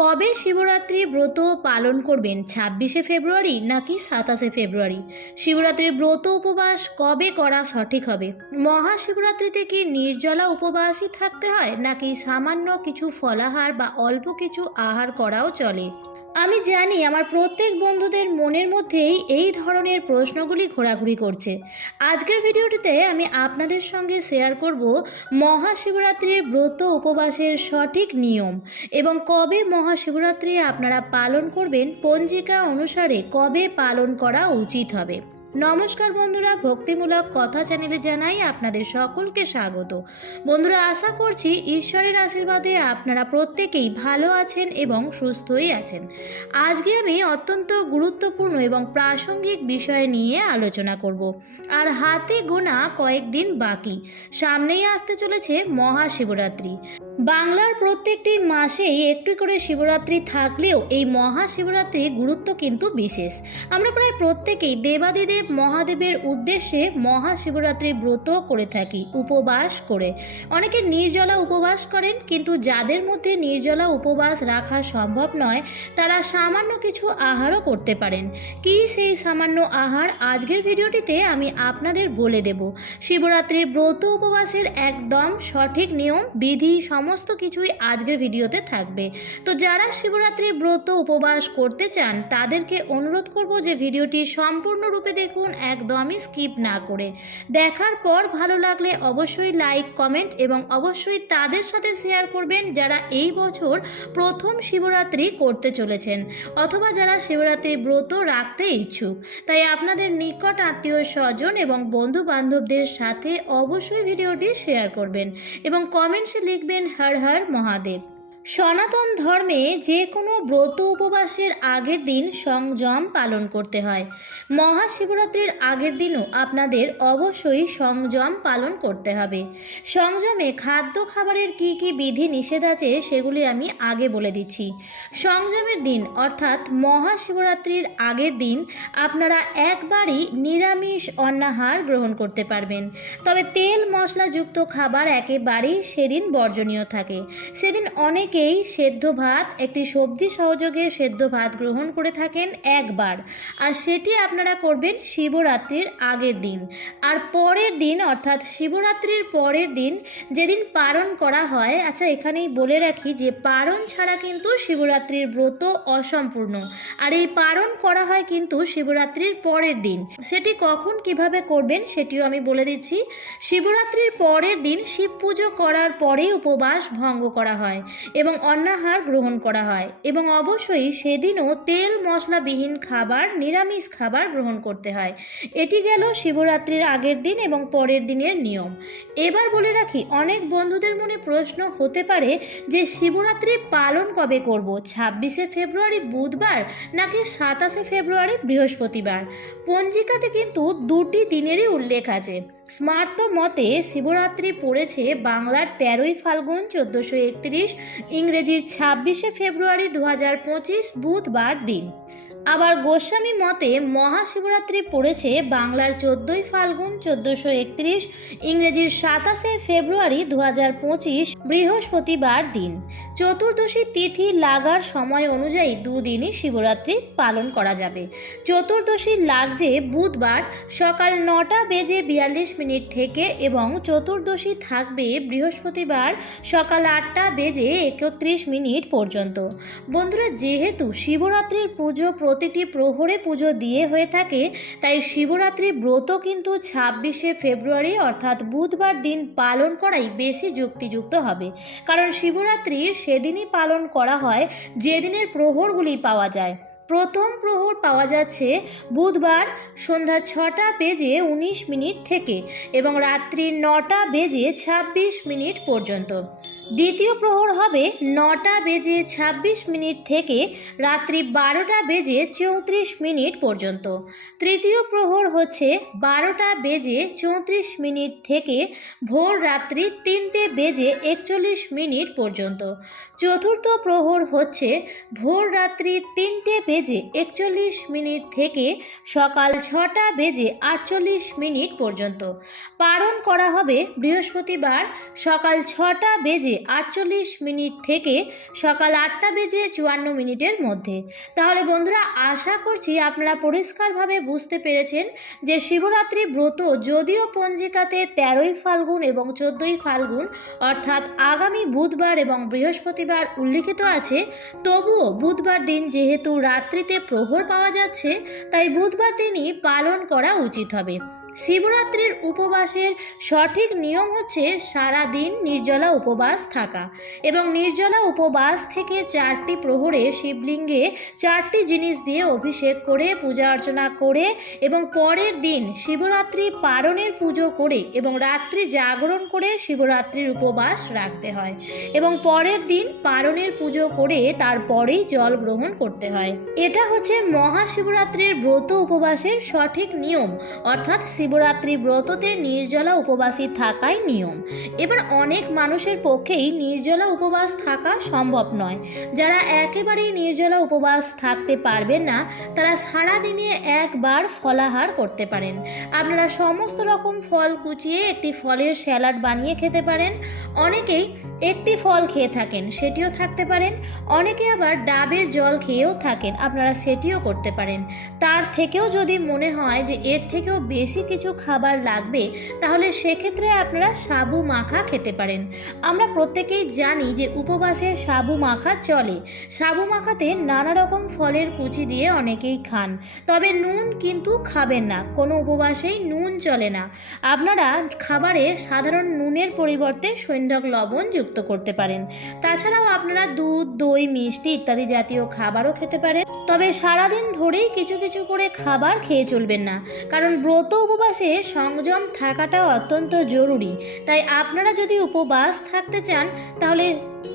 কবে শিবরাত্রি ব্রত পালন করবেন? ২৬শে ফেব্রুয়ারি নাকি ২৭শে ফেব্রুয়ারি? শিবরাত্রির ব্রত উপবাস কবে করা সঠিক হবে? মহাশিবরাত্রিতে কি নির্জলা উপবাসই থাকতে হয় নাকি সামান্য কিছু ফলাহার বা অল্প কিছু আহার করাও চলে? আমি জানি আমার প্রত্যেক বন্ধুদের মনের মধ্যেই এই ধরনের প্রশ্নগুলি ঘোরাঘুরি করছে। আজকের ভিডিওটিতে আমি আপনাদের সঙ্গে শেয়ার করব মহাশিবরাত্রির ব্রত উপবাসের সঠিক নিয়ম এবং কবে মহাশিবরাত্রি আপনারা পালন করবেন, পঞ্জিকা অনুসারে কবে পালন করা উচিত হবে। নমস্কার বন্ধুরা, ভক্তিমূলক কথা চ্যানেলে জানাই আপনাদের সকলকে স্বাগত। বন্ধুরা, আশা করছি ঈশ্বরের আশীর্বাদে আপনারা প্রত্যেকেই ভালো আছেন এবং সুস্থই আছেন। আজকে আমি অত্যন্ত গুরুত্বপূর্ণ এবং প্রাসঙ্গিক বিষয় নিয়ে আলোচনা করব। আর হাতে গোনা কয়েকদিন বাকি, সামনেই আসতে চলেছে মহাশিবরাত্রি। বাংলার প্রত্যেকটি মাসেই একটু করে শিবরাত্রি থাকলেও এই মহাশিবরাত্রির গুরুত্ব কিন্তু বিশেষ। আমরা প্রায় প্রত্যেকেই দেবাদিদেব মহাদেবের উদ্দেশ্যে মহাশিবরাত্রির ব্রত করে থাকি উপবাস করে। অনেকে নির্জলা উপবাস করেন, কিন্তু যাদের মধ্যে নির্জলা উপবাস রাখা সম্ভব নয় তারা সামান্য কিছু আহারও করতে পারেন। কি সেই সামান্য আহার? আজকের ভিডিওটিতে আমি আপনাদের বলে দেব। শিবরাত্রির ব্রত উপবাসের একদম সঠিক নিয়ম, বিধি, সমস্ত কিছুই আজকের ভিডিওতে থাকবে। তো যারা শিবরাত্রির ব্রত উপবাস করতে চান তাদেরকে অনুরোধ করব যে ভিডিওটি সম্পূর্ণরূপে দেখুন, একদমই স্কিপ না করে। দেখার পর ভালো লাগলে অবশ্যই লাইক, কমেন্ট এবং অবশ্যই তাদের সাথে শেয়ার করবেন যারা এই বছর প্রথম শিবরাত্রি করতে চলেছেন অথবা যারা শিবরাত্রির ব্রত রাখতে ইচ্ছুক। তাই আপনাদের নিকট আত্মীয় স্বজন এবং বন্ধু বান্ধবদের সাথে অবশ্যই ভিডিওটি শেয়ার করবেন এবং কমেন্টসে লিখবেন হর হর মহাদেব। সনাতন ধর্মে যে কোনো ব্রত উপবাসের আগের দিন সংযম পালন করতে হয়। মহাশিবরাত্রির আগের দিনও আপনাদের অবশ্যই সংযম পালন করতে হবে। সংযমে খাদ্য খাবারের কি কি বিধি নিষেধ আছে সেগুলি আমি আগে বলে দিচ্ছি। সংযমের দিন অর্থাৎ মহাশিবরাত্রির আগের দিন আপনারা একবারই নিরামিষ অন্নাহার গ্রহণ করতে পারবেন, তবে তেল মশলাযুক্ত খাবার একেবারেই সেদিন বর্জনীয় থাকে। সেদিন অনেকেই সেদ্ধ ভাত, একটি সবজি সহযোগে সেদ্ধ ভাত গ্রহণ করে থাকেন একবার, আর সেটি আপনারা করবেন শিবরাত্রির আগের দিন। আর পরের দিন অর্থাৎ শিবরাত্রির পরের দিন যেদিন পালন করা হয়, আচ্ছা এখানেই বলে রাখি যে পালন ছাড়া কিন্তু শিবরাত্রির ব্রত অসম্পূর্ণ, আর এই পালন করা হয় কিন্তু শিবরাত্রির পরের দিন। সেটি কখন কিভাবে করবেন সেটিও আমি বলে দিচ্ছি। শিবরাত্রির পরের দিন শিব পুজো করার পরেই উপবাস ভঙ্গ করা হয় এবং অন্নাহার গ্রহণ করা হয়, এবং অবশ্যই সেদিনও তেল মশলাবিহীন খাবার, নিরামিষ খাবার গ্রহণ করতে হয়। এটি গেল শিবরাত্রির আগের দিন এবং পরের দিনের নিয়ম। এবার বলে রাখি, অনেক বন্ধুদের মনে প্রশ্ন হতে পারে যে শিবরাত্রি পালন কবে করব, ২৬শে ফেব্রুয়ারি বুধবার নাকি ২৭শে ফেব্রুয়ারি বৃহস্পতিবার? পঞ্জিকাতে কিন্তু দুটি দিনেরই উল্লেখ আছে। স্মার্ত মতে শিবরাত্রি পড়েছে বাংলার ১৩ই ফাল্গুন ১৪৩১, ইংরেজির ২৬শে ফেব্রুয়ারি ২০২৫ বুধবার দিন। আবার গোস্বামী মতে মহাশিবরাত্রি পড়েছে বাংলার ১৪ই ফাল্গুন ১৪৩১, ইংরেজির ২৭শে ফেব্রুয়ারি ২০২৫ বৃহস্পতিবার দিন। চতুর্দশী তিথি লাগার সময় অনুযায়ী দুদিনই শিবরাত্রি পালন করা যাবে। চতুর্দশী লাগছে বুধবার সকাল ৯:৪২ থেকে এবং চতুর্দশী থাকবে বৃহস্পতিবার সকাল ৮:৩১ পর্যন্ত। বন্ধুরা, যেহেতু শিবরাত্রির পুজো প্রতিটি প্রহরে পুজো দিয়ে হয়ে থাকে, তাই শিবরাত্রি ব্রত কিন্তু ২৬শে ফেব্রুয়ারি অর্থাৎ বুধবার দিন পালন করাই বেশি যুক্তিযুক্ত হবে, কারণ শিবরাত্রি সেদিনই পালন করা হয় যেদিনের প্রহরগুলি পাওয়া যায়। প্রথম প্রহর পাওয়া যাচ্ছে বুধবার সন্ধ্যা ৬:১৯ থেকে এবং রাত্রি ৯:২৬ পর্যন্ত। দ্বিতীয় প্রহর হবে ৯:২৬ থেকে রাত্রি ১২:৩৪ পর্যন্ত। তৃতীয় প্রহর হচ্ছে ১২:৩৪ থেকে ভোর রাত্রি ৩:৪১ পর্যন্ত। চতুর্থ প্রহর হচ্ছে ভোর রাত্রি ৩:৪১ থেকে সকাল ৬:৪৮ পর্যন্ত। পালন করা হবে বৃহস্পতিবার সকাল ৬:৪৮ 48 থেকে সকাল 8:54 মধ্যে। তাহলে বন্ধুরা, আশা করছি আপনারা পরিষ্কারভাবে বুঝতে পেরেছেন যে শিবরাত্রি ব্রত যদিও পঞ্জিকাতে 13ই ফাল্গুন এবং 14ই ফাল্গুন অর্থাৎ আগামী বুধবার এবং বৃহস্পতিবার উল্লিখিত আছে, তবুও বুধবার দিন যেহেতু রাত্রিতে প্রহর পাওয়া যাচ্ছে, তাই বুধবার দিনই পালন করা উচিত হবে। শিবরাত্রির উপবাসের সঠিক নিয়ম হচ্ছে সারা দিন নির্জলা উপবাস থাকা এবং নির্জলা উপবাস থেকে 4টি প্রহরে শিবলিঙ্গে 4টি জিনিস দিয়ে অভিষেক করে পূজা অর্চনা করে এবং পরের দিন শিবরাত্রি পারণের পুজো করে এবং রাত্রি জাগরণ করে শিবরাত্রির উপবাস রাখতে হয় এবং পরের দিন পারণের পুজো করে তারপরেই জল গ্রহণ করতে হয়। এটা হচ্ছে মহাশিবরাত্রির ব্রত উপবাসের সঠিক নিয়ম, অর্থাৎ শিবরাত্রি ব্রততে নির্জলা উপবাসী থাকাই নিয়ম। এবার অনেক মানুষের পক্ষেই নির্জলা উপবাস থাকা সম্ভব নয়। যারা একেবারেই নির্জলা উপবাস থাকতে পারবেন না, তারা সারাদিনে একবার ফলাহার করতে পারেন। আপনারা সমস্ত রকম ফল কুচিয়ে একটি ফলের স্যালাড বানিয়ে খেতে পারেন। অনেকেই একটি ফল খেয়ে থাকেন, সেটিও থাকতে পারেন। অনেকে আবার ডাবের জল খেয়েও থাকেন, আপনারা সেটিও করতে পারেন। তার থেকেও যদি মনে হয় যে এর থেকেও বেশি কিছু খাবার লাগবে, তাহলে সেক্ষেত্রে আপনারা সাবু মাখা খেতে পারেন। আমরা প্রত্যেকেই জানি যে উপবাসে সাবু মাখা চলে। সাবু মাখাতে নানা রকম ফলের কুচি দিয়ে অনেকেই খান, তবে নুন কিন্তু খাবেন না। কোনো উপবাসেই নুন চলে না। আপনারা খাবারে সাধারণ নুনের পরিবর্তে সৈন্ধক লবণ যুক্ত করতে পারেন। তাছাড়াও আপনারা দুধ, দই, মিষ্টি ইত্যাদি জাতীয় খাবারও খেতে পারেন। তবে সারাদিন ধরেই কিছু কিছু করে খাবার খেয়ে চলবেন না, কারণ ব্রত উপবাসে সংযম থাকাটা অত্যন্ত জরুরি। তাই আপনারা যদি উপবাস থাকতে চান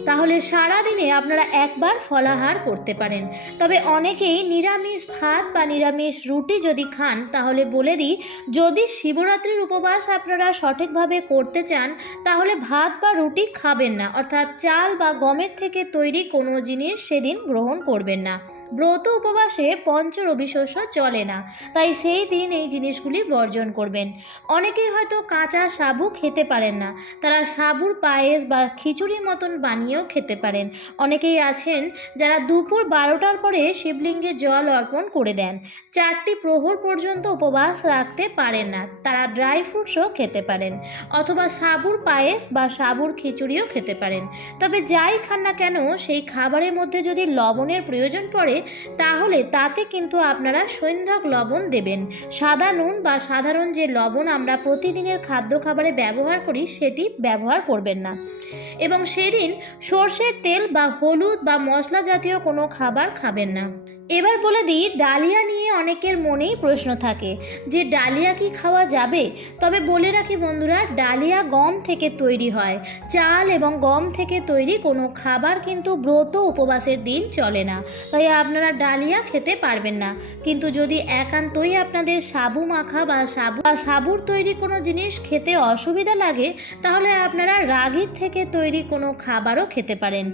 তাহলে সারাদিনে আপনারা একবার ফলাহার করতে পারেন। তবে অনেকেই নিরামিষ ভাত বা নিরামিষ রুটি যদি খান, তাহলে বলে দিই, যদি শিবরাত্রির উপবাস আপনারা সঠিকভাবে করতে চান, তাহলে ভাত বা রুটি খাবেন না, অর্থাৎ চাল বা গমের থেকে তৈরি কোনো জিনিস সেদিন গ্রহণ করবেন না। ব্রত উপবাসে পঞ্চ রবি শস্য চলে না, তাই সেই দিন এই জিনিসগুলি বর্জন করবেন। অনেকেই হয়তো কাঁচা সাবু খেতে পারেন না, তারা সাবুর পায়েস বা খিচুড়ির মতন বানিয়েও খেতে পারেন। অনেকেই আছেন যারা দুপুর 12টার পরে শিবলিঙ্গে জল অর্পণ করে দেন, 4টি প্রহর পর্যন্ত উপবাস রাখতে পারেন না, তারা ড্রাই ফ্রুটসও খেতে পারেন, অথবা সাবুর পায়েস বা সাবুর খিচুড়িও খেতে পারেন। তবে যাই খান না কেন, সেই খাবারের মধ্যে যদি লবণের প্রয়োজন পড়ে, তাহলে তাতে কিন্তু আপনারা সৈন্ধক লবণ দেবেন। সাদা নুন বা সাধারণ যে লবণ আমরা প্রতিদিনের খাদ্য খাবারে ব্যবহার করি, সেটি ব্যবহার করবেন না। এবং সেদিন সর্ষের তেল বা হলুদ বা মশলা জাতীয় কোনো খাবার খাবেন না। এবার বলে দিই, ডালিয়া নিয়ে অনেকের মনেই প্রশ্ন থাকে যে ডালিয়া কি খাওয়া যাবে। তবে বলে রাখি বন্ধুরা, ডালিয়া গম থেকে তৈরি হয়। চাল এবং গম থেকে তৈরি কোনো খাবার কিন্তু ব্রত উপবাসের দিন চলে না, তাই আপনারা ডালিয়া খেতে পারবেন না। কিন্তু যদি একান্তই আপনাদের সাবু মাখা বা সাবুর তৈরি কোনো জিনিস খেতে অসুবিধা লাগে, তাহলে আপনারা রাগির থেকে তৈরি কোনো খাবারও খেতে পারেন।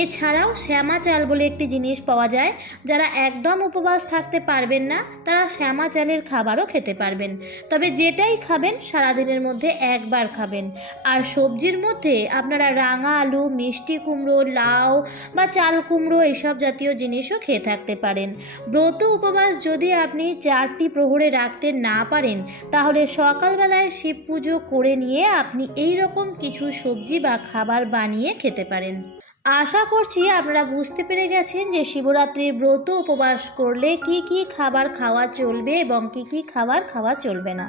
এছাড়াও শ্যামা চাল বলে একটি জিনিস পাওয়া যায়। যারা একদম উপবাস থাকতে পারবেন না, তারা শ্যামা চালের খাবারও খেতে পারবেন। তবে যেটাই খাবেন সারাদিনের মধ্যে একবার খাবেন। আর সবজির মধ্যে আপনারা রাঙা আলু, মিষ্টি কুমড়ো, লাউ বা চাল কুমড়ো এইসব জাতীয় জিনিসও খেয়ে থাকতে পারেন। ব্রত উপবাস যদি আপনি 4টি প্রহরে রাখতে না পারেন, তাহলে সকালবেলায় শিব পুজো করে নিয়ে আপনি এই রকম কিছু সবজি বা খাবার বানিয়ে খেতে পারেন। আশা করছি আপনারা বুঝতে পেরে গেছেন যে শিবরাত্রির ব্রত উপবাস করলে কি কি খাবার খাওয়া চলবে এবং কি কি খাবার খাওয়া চলবে না।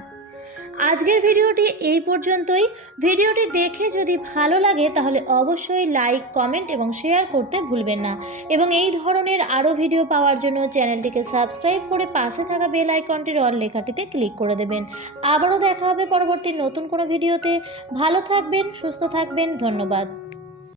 আজকের ভিডিওটি এই পর্যন্তই। ভিডিওটি দেখে যদি ভালো লাগে তাহলে অবশ্যই লাইক, কমেন্ট এবং শেয়ার করতে ভুলবেন না। এবং এই ধরনের আরও ভিডিও পাওয়ার জন্য চ্যানেলটিকে সাবস্ক্রাইব করে পাশে থাকা বেল আইকনটির অল লেখাটিতে ক্লিক করে দেবেন। আবারও দেখা হবে পরবর্তী নতুন কোনো ভিডিওতে। ভালো থাকবেন, সুস্থ থাকবেন। ধন্যবাদ।